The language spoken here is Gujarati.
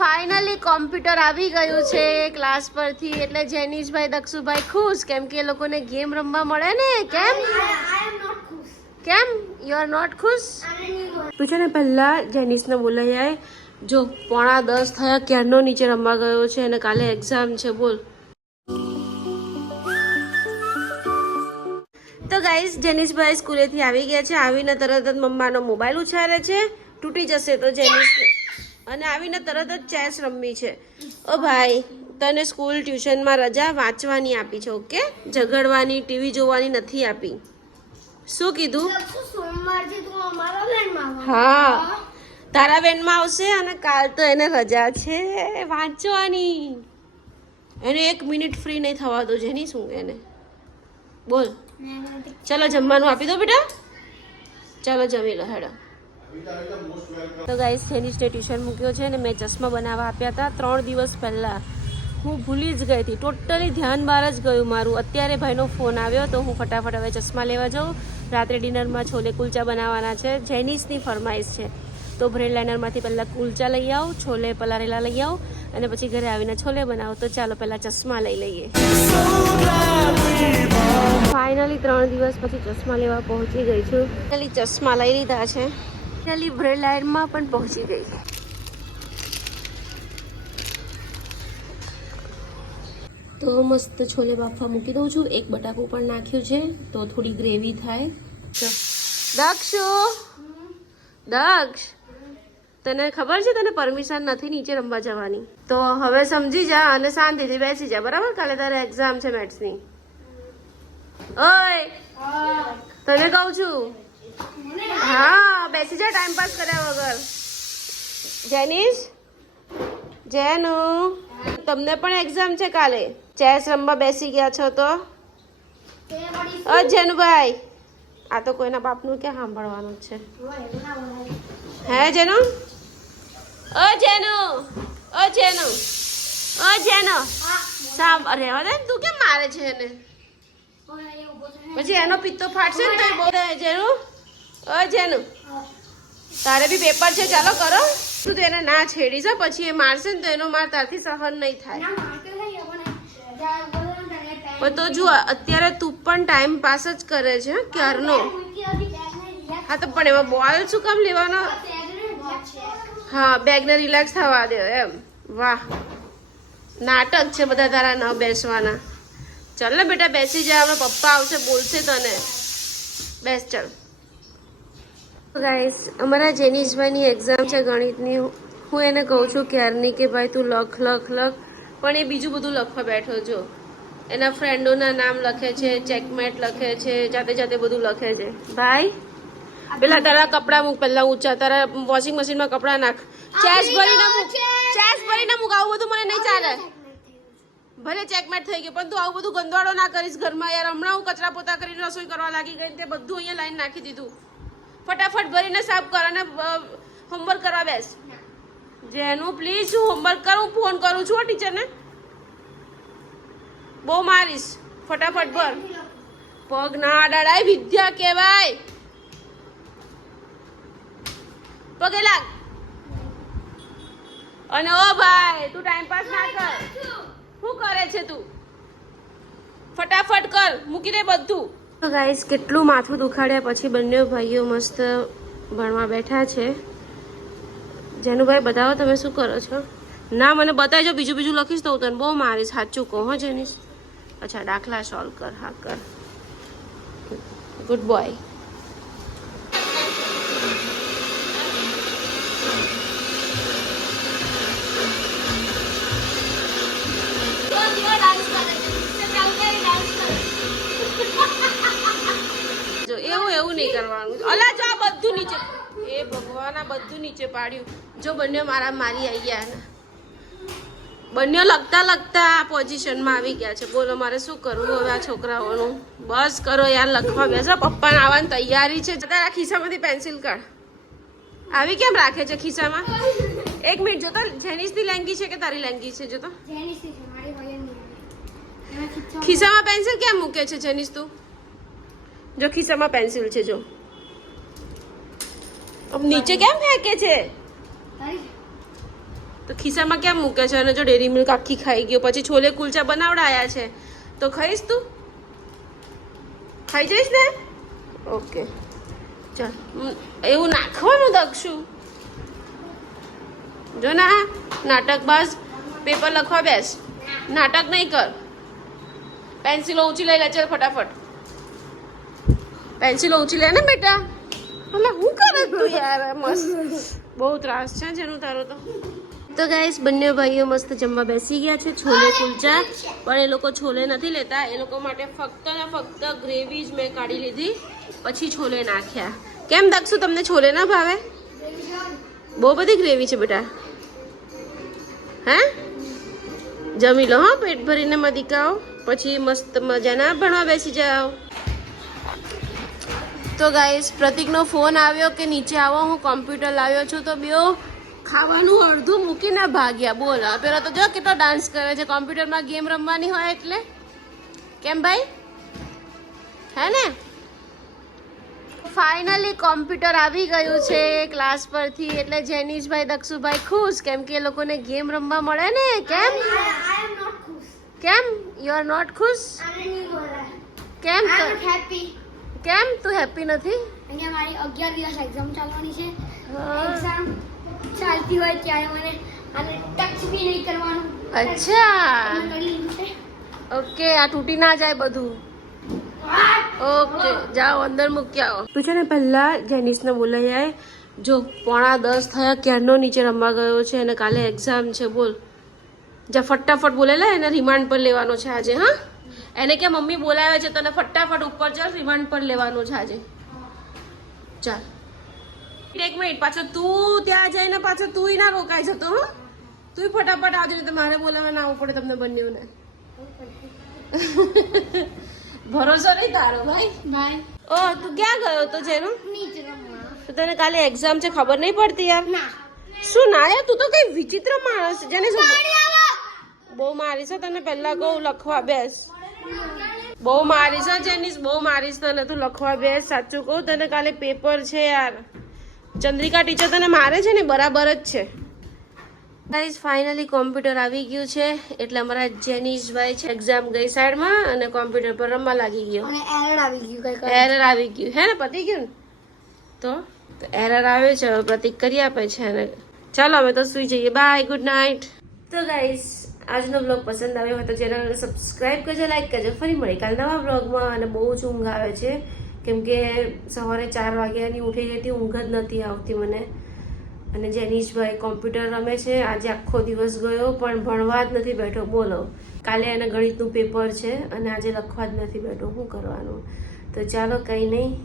ફાઇનલી કોમ્પ્યુટર આવી ગયું છે ક્લાસ પરથી, એટલે જેનિશભાઈ દક્ષુભાઈ ખુશ, કેમ કે એ લોકોને ગેમ રમવા મળે ને. કેમ કેમ યુ આર નોટ ખુશ? તું છે ને પહેલા જેનિશને બોલાઈ આય. જો 9:45 થયા, ક્યારનો નીચે રમવા ગયો છે અને કાલે એક્ઝામ છે. બોલ. તો ગાઈસ, જેનિશભાઈ સ્કૂલેથી આવી ગયા છે. આવીને તરત જ મમ્માનો મોબાઈલ ઉછાળે છે, તૂટી જશે તો જેનિશને, અને આવીને તરત જ ચેસ રમવી છે. ઓ ભાઈ, તને સ્કૂલ ટ્યુશનમાં રજા વાંચવાની આપી છે, ઓકે? ઝઘડવાની, ટીવી જોવાની નથી આપી. શું કીધું? હા, તારા વેનમાં આવશે અને કાલ તો એને રજા છે વાંચવાની. એને 1 મિનિટ ફ્રી નહીં થવા દો જેની. શું એને બોલ. ચલો જમવાનું આપી દો બેટા. ચલો જમી લો હેડો. તો ગાઈસ, જેનિશને ટ્યુશન મૂક્યો છે અને મેં ચશ્મા બનાવવા આપ્યા હતા 3 દિવસ પહેલાં. હું ભૂલી જ ગઈ હતી, ટોટલી ધ્યાન બહાર જ ગયું મારું. અત્યારે ભાઈનો ફોન આવ્યો તો હું ફટાફટ હવે ચશ્મા લેવા જાઉં. રાત્રે ડિનરમાં છોલે કુલચા બનાવવાના છે, જેનિશની ફરમાઈશ છે. તો બ્રેડ લાઇનરમાંથી પહેલાં કુલચા લઈ આવું, છોલે પલારેલા લઈ આવું, અને પછી ઘરે આવીને છોલે બનાવું. તો ચાલો પહેલાં ચશ્મા લઈ લઈએ. ફાઇનલી 3 દિવસ પછી ચશ્મા લેવા પહોંચી ગઈ છું. ફાઇનલી ચશ્મા લઈ લીધા છે. ફાઇનલી બ્રેડ લાઇનમાં પણ પહોંચી ગઈ. તો મસ્ત છોલે બાફવા મૂકી દઉં છું. એક બટાકું પણ નાખ્યું છે તો થોડી ગ્રેવી થાય. દક્ષ, તને ખબર છે તને પરમિશન નથી નીચે રમવા જવાની? તો હવે સમજી જા અને શાંતિથી બેસી જા, બરાબર? કાલે તારે એક્ઝામ છે મેથ્સની. ઓય, તને કહું છું. હા, બેસી જા ટાઈમ પાસ કર્યા વગર. જેનિશ, જેનુ, તમને પણ એક્ઝામ છે કાલે. ચેસ રમવા બેસી ગયા છો તો? જેનુભાઈ, આ તો કોઈના બાપનું ક્યાં સાંભળવાનું છે? હે જેનુ? ઓ જેનુ, ઓ જેનુ, ઓ જેનુ, રહેવા દે. તું કેમ મારે છે એને? પછી એનો પિત્તો ફાટશે ને તો બોલે. જેનુ, ઓ જેનુ, તારે બી પેપર છે, ચાલો કરો. તું તો એને ના છેડીશ, પછી એ મારશે ને તો એનો માર તારથી સહન નહીં થાય. પણ તો જુઓ, અત્યારે તું પણ ટાઈમ પાસ જ કરે છે ક્યારનો. હા તો પણ એમાં બોલ શું કામ લેવાનો? હા, બેગને રિલેક્સ થવા દે એમ. વાહ, નાટક છે બધા તારા ન બેસવાના. ચાલ ને બેટા બેસી જા, હવે પપ્પા આવશે બોલશે તને. બેસ ચાલ. ગાઈસ, અમારા જેનિશભાઈની એક્ઝામ છે ગણિતની. હું એને કહું છું ક્યારની કે ભાઈ તું લખ લખ લખ, પણ એ બીજું બધું લખવા બેઠો. જો એના ફ્રેન્ડોના નામ લખે છે, ચેકમેટ લખે છે, જાતે જાતે બધું લખે છે. ભાઈ, પેલા તારા કપડાં મૂક પહેલા ઊંચા. તારા વોશિંગ મશીનમાં કપડાં નાખ. ચેસ ભરીને મૂક, ચેસ ભરીને મૂક. આવું બધું મને નહીં ચાલે. ભલે ચેકમેટ થઈ ગયું પણ તું આવું બધું ગંદવાડો ના કરીશ ઘરમાં યાર. હમણાં હું કચરા પોતા કરીને રસોઈ કરવા લાગી ગઈ, તે બધું અહીંયા લાઈન નાખી દીધું. ફટાફટ ભરીને સાફ કર અને હોમવર્ક કરવા બેસ. જેનું પ્લીઝ, હું હોમવર્ક કરું, ફોન કરું છું ટીચરને. બહુ મારીશ. ફટાફટ ભર. પગ ના અડાડાય, વિદ્યા કહેવાય. પગે લાગ. અને ઓ ભાઈ, તું ટાઈમ પાસ ના કર. શું કરે છે તું? ફટાફટ કર, મૂકી દે બધું. તો ગાઈસ, કેટલું માથું દુખાડ્યા પછી બંને ભાઈઓ મસ્ત ભણવા બેઠા છે. જેનુભાઈ, બતાવો તમે શું કરો છો? ના, મને બતાવજો. બીજું લખીશ તો હું તને બહુ મારીશ. સાચું કહો હો જેનીશ. અચ્છા, દાખલા સોલ્વ કર. હા કર. Good boy. જો એવું નહીં કરવાનું. અલા જો આ બધું નીચે. એ ભગવાન, આ બધું નીચે પાડ્યું. જો બંને મારા મારી આવી ગયા ને. બંને લખતા પોઝિશનમાં આવી ગયા છે. બોલો મારે શું કરવું હવે આ છોકરાઓનું? બસ કરો યાર, લખવા બેસો. પપ્પાને આવવાની તૈયારી છે. તારા ખિસ્સામાંથી પેન્સિલ કાઢ. આવી કેમ રાખે છે ખિસ્સામાં? 1 મિનિટ, જો તો જેનિશની લેંગી છે કે તારી લેંગી છે? જો તો ખિસ્સામાં પેન્સિલ કેમ મૂકે છે જેનિશ તું? જો ખિસ્સામાં પેન્સિલ છે. જો નીચે કેમ ફેંકે છે? તો ખિસ્સામાં કેમ મૂકે છે? અને જો ડેરી મિલ્ક આખી ખાઈ ગયો, પછી છોલે કુલચા બનાવડાયા છે તો ખાઈશ તું? ખાઈ જઈશ ને? ઓકે ચાલ, એવું નાખવાનું દક્ષું. જો ના નાટકબાજ, પેપર લખવા બેસ. નાટક નહીં કર. પેન્સિલો ઊંચી લઈ લે, ચાલ ફટાફટ. પેન્સિલો ઊંચી લે ને બેટા. એટલે હું કરે તું યાર? મસ્ત બહુ ત્રાસ છે જેનું તારો તો ગાઈસ બંને ભાઈઓ મસ્ત જમવા બેસી ગયા છે. છોલે કુલચા, પણ એ લોકો છોલે નથી લેતા. એ લોકો માટે ફક્ત ને ફક્ત ગ્રેવી જ મેં કાઢી લીધી, પછી છોલે નાખ્યા. કેમ દક્ષુ, તમને છોલે ના ભાવે? બહુ બધી ગ્રેવી છે બેટા. હે જમી લો હા, પેટ ભરીને મદિકાઓ, પછી મસ્ત મજાના ભણવા બેસી જાઓ. તો ગાઈસ પ્રતિકનો ફોન આવ્યો કે નીચે આવો, હું કોમ્પ્યુટર લાવ્યો છું. તો બેઓ ખાવાનું અડધું મૂકીને ભાગ્યા. બોલ, પેલો તો જો કેટલો ડાન્સ કરે છે. કોમ્પ્યુટરમાં ગેમ રમવાની હોય એટલે. કેમ ભાઈ? હે ને? ફાઇનલી કોમ્પ્યુટર આવી ગયું છે ક્લાસ પરથી, એટલે જેનીશભાઈ દક્ષુભાઈ ખુશ, કેમ કે એ લોકોને ગેમ રમવા મળે ને. કેમ? કેમ યુ આર નોટ ખુશ? કેમ? કેમ તું હેપી નથી? અહીંયા મારી 11 દિવસ એક્ઝામ ચાલવાની છે. એક્ઝામ ચાલતી હોય ત્યારે મને આને ટચ બી નહીં કરવાનું. અચ્છા, ઓકે. આ તૂટી ના જાય બધું. ઓકે, જાઓ અંદર મૂકી આવો. તું છે ને પહેલા જેનિસને બોલાઈ આય. જો 9:45 થયા, ક્યારનો નીચે રમવા ગયો છે અને કાલે એક્ઝામ છે. બોલ, જા ફટાફટ બોલેલા. એને રિમાન્ડ પર લેવાનો છે આજે. હા, એને કે મમ્મી બોલાવે છે તને, ફટાફટ ઉપર ચાલ, રિમાન્ડ પર લેવાનું છે આજે. ચાલ, એક મિનિટ, પાછો તું ત્યાં જઈને પાછો તું ના રોકાઈ જતો. હા, તું ફટાફટ આવજો ને, તમારે બોલાવવા ના આવવું પડે તમને બંનેને. ભરોસો નહીં તારો ભાઈ. ઓ તું ક્યાં ગયો તો જેનું? નીચે રમવા. તો તને કાલે એક્ઝામ છે, ખબર નહીં પડતી યાર? ના. શું ના યાર, તું તો કઈ વિચિત્ર માણસ છે. જેને બહુ મારીશ તને, પહેલા કહું લખવા બેસ. બહુ મારીશ જેનીસ, બહુ મારીશ તને. તું લખવા બેસ. સાચું કહું તને, કાલે પેપર છે યાર. ચંદ્રિકા ટીચર તને મારે છે ને, બરાબર જ છે. ગાઈસ ફાઇનલી કોમ્પ્યુટર આવી ગયું છે, એટલે અમારા જેનીશભાઈ છે એક્ઝામ ગઈ સાઈડમાં અને કોમ્પ્યુટર પર રમવા લાગી ગયો. અને એરર આવી ગયું કઈ. એરર આવી ગયું હે ને? પતી ગયું ને? તો એરર આવે છે, હવે પ્રતિક કરી આપે છે. અને ચાલો અમે તો સુઈ જઈએ. Bye, good night. તો ગાઈસ આજનો બ્લોગ પસંદ આવ્યો હોય તો ચેનલને સબસ્ક્રાઇબ કરજો, લાઈક કરજો. ફરી મળી કાલ નવા બ્લોગમાં. અને બહુ જ ઊંઘ આવે છે, કેમ કે સવારે 4 વાગ્યાની ઉઠી ગઈ હતી, ઊંઘ જ નથી આવતી મને. અને જેનીશભાઈ કોમ્પ્યુટર રમે છે. આજે આખો દિવસ ગયો પણ ભણવા જ નથી બેઠો. બોલો, કાલે એને ગણિતનું પેપર છે અને આજે લખવા જ નથી બેઠો. શું કરવાનું? તો ચાલો, કંઈ નહીં.